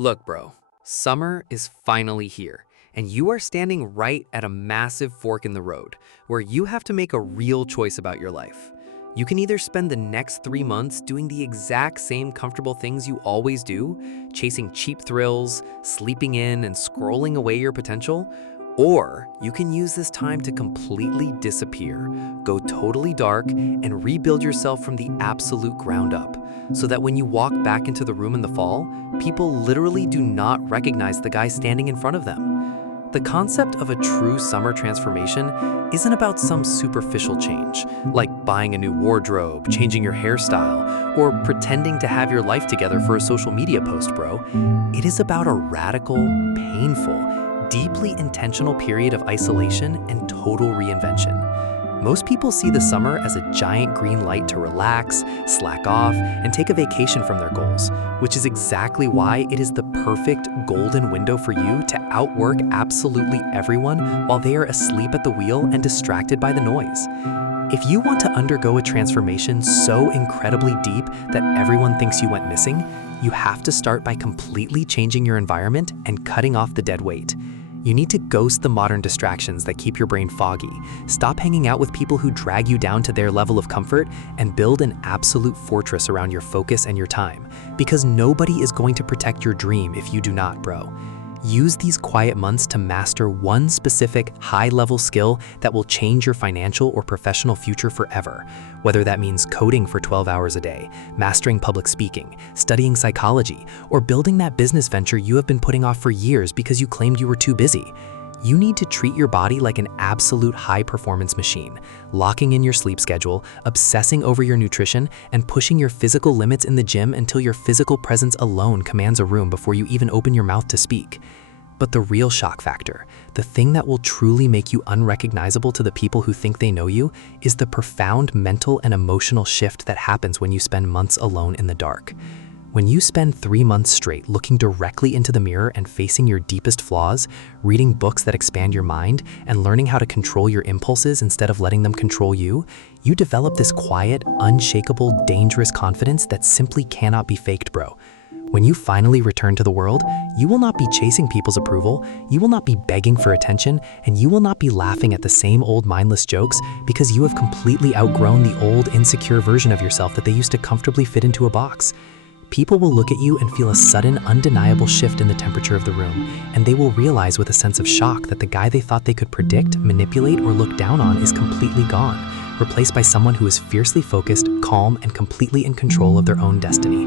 Look, bro, summer is finally here, and you are standing right at a massive fork in the road where you have to make a real choice about your life. You can either spend the next 3 months doing the exact same comfortable things you always do, chasing cheap thrills, sleeping in, and scrolling away your potential, or you can use this time to completely disappear, go totally dark, and rebuild yourself from the absolute ground up, so that when you walk back into the room in the fall, people literally do not recognize the guy standing in front of them. The concept of a true summer transformation isn't about some superficial change, like buying a new wardrobe, changing your hairstyle, or pretending to have your life together for a social media post, bro. It is about a radical, painful, deeply intentional period of isolation and total reinvention. Most people see the summer as a giant green light to relax, slack off, and take a vacation from their goals, which is exactly why it is the perfect golden window for you to outwork absolutely everyone while they are asleep at the wheel and distracted by the noise. If you want to undergo a transformation so incredibly deep that everyone thinks you went missing, you have to start by completely changing your environment and cutting off the dead weight. You need to ghost the modern distractions that keep your brain foggy, stop hanging out with people who drag you down to their level of comfort, and build an absolute fortress around your focus and your time, because nobody is going to protect your dream if you do not, bro. Use these quiet months to master one specific high-level skill that will change your financial or professional future forever, whether that means coding for 12 hours a day, mastering public speaking, studying psychology, or building that business venture you have been putting off for years because you claimed you were too busy. You need to treat your body like an absolute high-performance machine, locking in your sleep schedule, obsessing over your nutrition, and pushing your physical limits in the gym until your physical presence alone commands a room before you even open your mouth to speak. But the real shock factor, the thing that will truly make you unrecognizable to the people who think they know you, is the profound mental and emotional shift that happens when you spend months alone in the dark. When you spend 3 months straight looking directly into the mirror and facing your deepest flaws, reading books that expand your mind, and learning how to control your impulses instead of letting them control you, you develop this quiet, unshakable, dangerous confidence that simply cannot be faked, bro. When you finally return to the world, you will not be chasing people's approval, you will not be begging for attention, and you will not be laughing at the same old mindless jokes because you have completely outgrown the old, insecure version of yourself that they used to comfortably fit into a box. People will look at you and feel a sudden, undeniable shift in the temperature of the room, and they will realize with a sense of shock that the guy they thought they could predict, manipulate, or look down on is completely gone, replaced by someone who is fiercely focused, calm, and completely in control of their own destiny.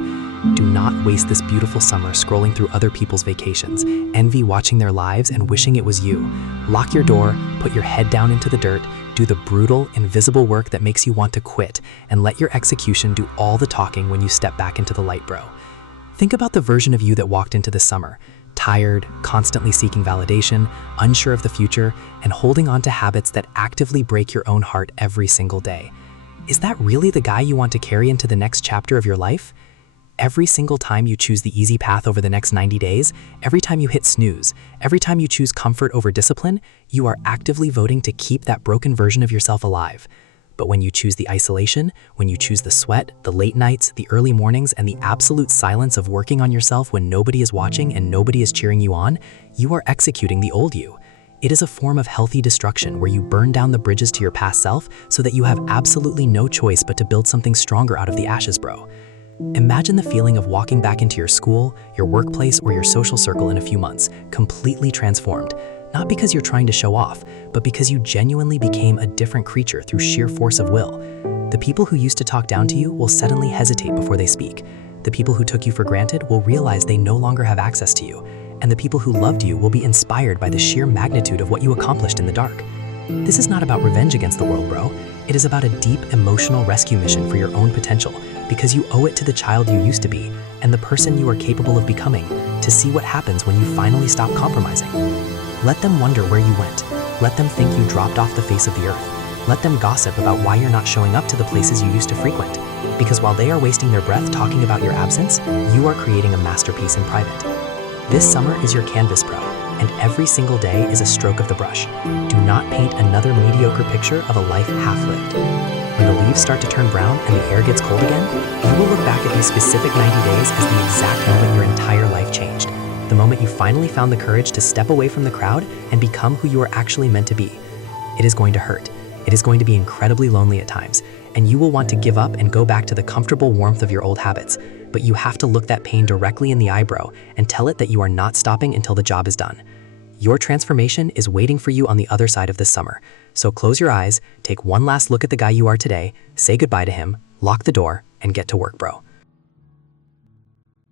Do not waste this beautiful summer scrolling through other people's vacations, envy watching their lives and wishing it was you. Lock your door, put your head down into the dirt, do the brutal, invisible work that makes you want to quit, and let your execution do all the talking when you step back into the light, bro. Think about the version of you that walked into this summer, tired, constantly seeking validation, unsure of the future, and holding on to habits that actively break your own heart every single day. Is that really the guy you want to carry into the next chapter of your life? Every single time you choose the easy path over the next 90 days, every time you hit snooze, every time you choose comfort over discipline, you are actively voting to keep that broken version of yourself alive. But when you choose the isolation, when you choose the sweat, the late nights, the early mornings, and the absolute silence of working on yourself when nobody is watching and nobody is cheering you on, you are executing the old you. It is a form of healthy destruction where you burn down the bridges to your past self so that you have absolutely no choice but to build something stronger out of the ashes, bro. Imagine the feeling of walking back into your school, your workplace, or your social circle in a few months, completely transformed. Not because you're trying to show off, but because you genuinely became a different creature through sheer force of will. The people who used to talk down to you will suddenly hesitate before they speak. The people who took you for granted will realize they no longer have access to you. And the people who loved you will be inspired by the sheer magnitude of what you accomplished in the dark. This is not about revenge against the world, bro. It is about a deep emotional rescue mission for your own potential, because you owe it to the child you used to be and the person you are capable of becoming to see what happens when you finally stop compromising. Let them wonder where you went. Let them think you dropped off the face of the earth. Let them gossip about why you're not showing up to the places you used to frequent. Because while they are wasting their breath talking about your absence, you are creating a masterpiece in private. This summer is your canvas, bro, and every single day is a stroke of the brush. Do not paint another mediocre picture of a life half-lived. When the leaves start to turn brown and the air gets cold again, you will look back at these specific 90 days as the exact moment your entire life changed. moment you finally found the courage to step away from the crowd and become who you are actually meant to be. It is going to hurt. It is going to be incredibly lonely at times, and you will want to give up and go back to the comfortable warmth of your old habits. But you have to look that pain directly in the eyebrow and tell it that you are not stopping until the job is done. Your transformation is waiting for you on the other side of this summer. So close your eyes, take one last look at the guy you are today, say goodbye to him, lock the door, and get to work, bro.